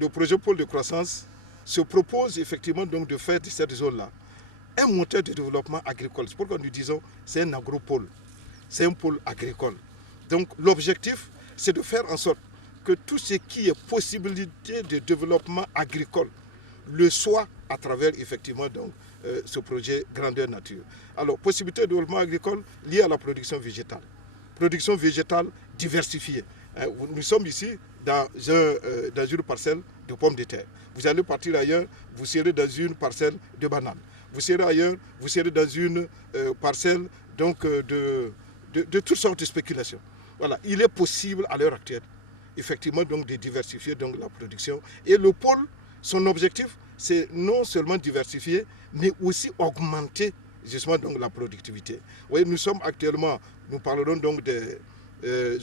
le projet pôle de croissance se propose effectivement donc de faire de cette zone-là un moteur de développement agricole. C'est pourquoi nous disons c'est un agropôle, c'est un pôle agricole. Donc l'objectif, c'est de faire en sorte que tout ce qui est possibilité de développement agricole le soit à travers effectivement donc, ce projet grandeur nature. Alors, possibilité de développement agricole liée à la production végétale. Production végétale diversifiée. Nous sommes ici dans une parcelle de pommes de terre. Vous allez partir ailleurs, vous serez dans une parcelle de bananes. Vous serez ailleurs, vous serez dans une parcelle donc, de toutes sortes de spéculations. Voilà, il est possible à l'heure actuelle, effectivement, donc, de diversifier donc, la production. Et le pôle, son objectif, c'est non seulement diversifier, mais aussi augmenter justement donc, la productivité. Vous voyez, nous sommes actuellement, nous parlerons donc des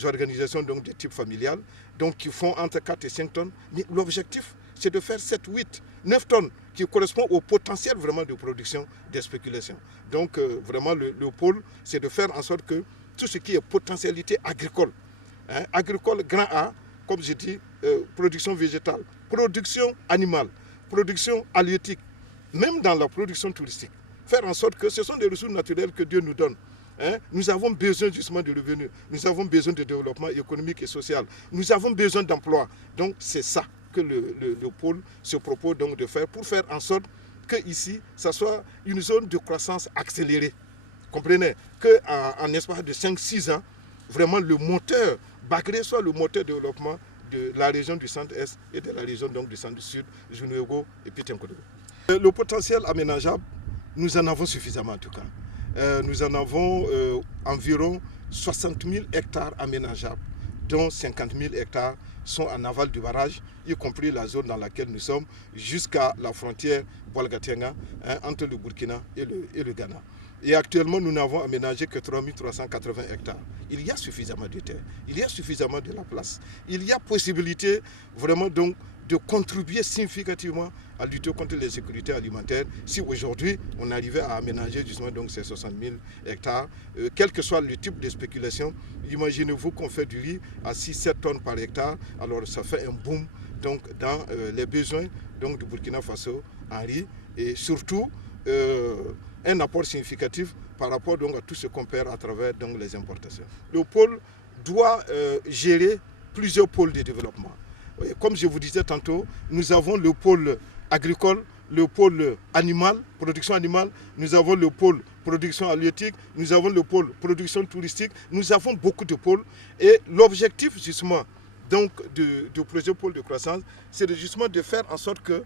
organisations donc, de type familial, donc qui font entre 4 et 5 tonnes. Mais l'objectif, c'est de faire 7, 8, 9 tonnes qui correspondent au potentiel vraiment de production des spéculations. Donc vraiment le pôle, c'est de faire en sorte que tout ce qui est potentialité agricole, agricole grand A, comme je dis, production végétale, production animale, production halieutique, même dans la production touristique, faire en sorte que ce sont des ressources naturelles que Dieu nous donne. Nous avons besoin justement de revenus, nous avons besoin de développement économique et social, nous avons besoin d'emploi. Donc c'est ça que le pôle se propose donc de faire pour faire en sorte que ici, ça soit une zone de croissance accélérée. Comprenez qu'en espace de 5-6 ans, vraiment le moteur Bagré soit le moteur de développement de la région du centre-est et de la région donc, du centre-sud, Junuego et Pitinkodogo. Le potentiel aménageable, nous en avons suffisamment en tout cas. Nous en avons environ 60 000 hectares aménageables, dont 50 000 hectares sont en aval du barrage, y compris la zone dans laquelle nous sommes, jusqu'à la frontière Boalgatianga, entre le Burkina et le Ghana. Et actuellement, nous n'avons aménagé que 3 380 hectares. Il y a suffisamment de terre, il y a suffisamment de la place. Il y a possibilité vraiment donc de contribuer significativement à lutter contre l'insécurité alimentaire si aujourd'hui on arrivait à aménager justement donc ces 60 000 hectares, quel que soit le type de spéculation. Imaginez-vous qu'on fait du riz à 6-7 tonnes par hectare, alors ça fait un boom donc, dans les besoins donc, du Burkina Faso en riz et surtout un apport significatif par rapport donc, à tout ce qu'on perd à travers donc, les importations. Le pôle doit gérer plusieurs pôles de développement. Comme je vous disais tantôt, nous avons le pôle agricole, le pôle animal, production animale, nous avons le pôle production halieutique, nous avons le pôle production touristique, nous avons beaucoup de pôles. Et l'objectif justement donc, du projet pôle de croissance, c'est justement de faire en sorte que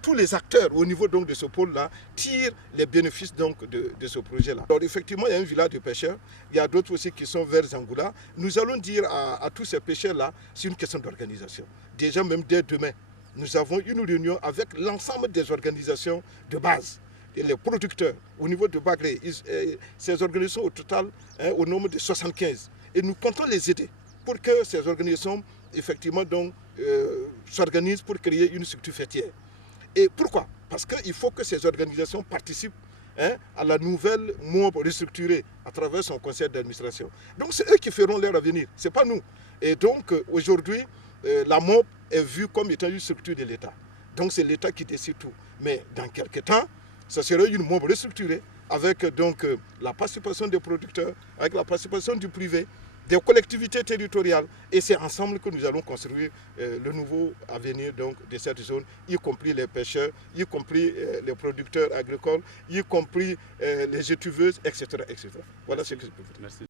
tous les acteurs au niveau donc, de ce pôle-là tirent les bénéfices donc, de ce projet-là. Alors effectivement, il y a un village de pêcheurs, il y a d'autres aussi qui sont vers Zangoula. Nous allons dire à tous ces pêcheurs-là, c'est une question d'organisation. Déjà, même dès demain, nous avons une réunion avec l'ensemble des organisations de base. Et les producteurs au niveau de Bagré, ces organisations au total, au nombre de 75. Et nous comptons les aider pour que ces organisations, effectivement, s'organisent pour créer une structure fêtière. Et pourquoi? Parce qu'il faut que ces organisations participent à la nouvelle MOB restructurée à travers son conseil d'administration. Donc c'est eux qui feront leur avenir, ce n'est pas nous. Et donc aujourd'hui, la MOB est vue comme étant une structure de l'État. Donc c'est l'État qui décide tout. Mais dans quelques temps, ce sera une MOB restructurée avec donc, la participation des producteurs, avec la participation du privé, des collectivités territoriales. Et c'est ensemble que nous allons construire le nouveau avenir donc, de cette zone, y compris les pêcheurs, y compris les producteurs agricoles, y compris les étuveuses, etc., etc. Voilà ce que je peux vous dire. Merci.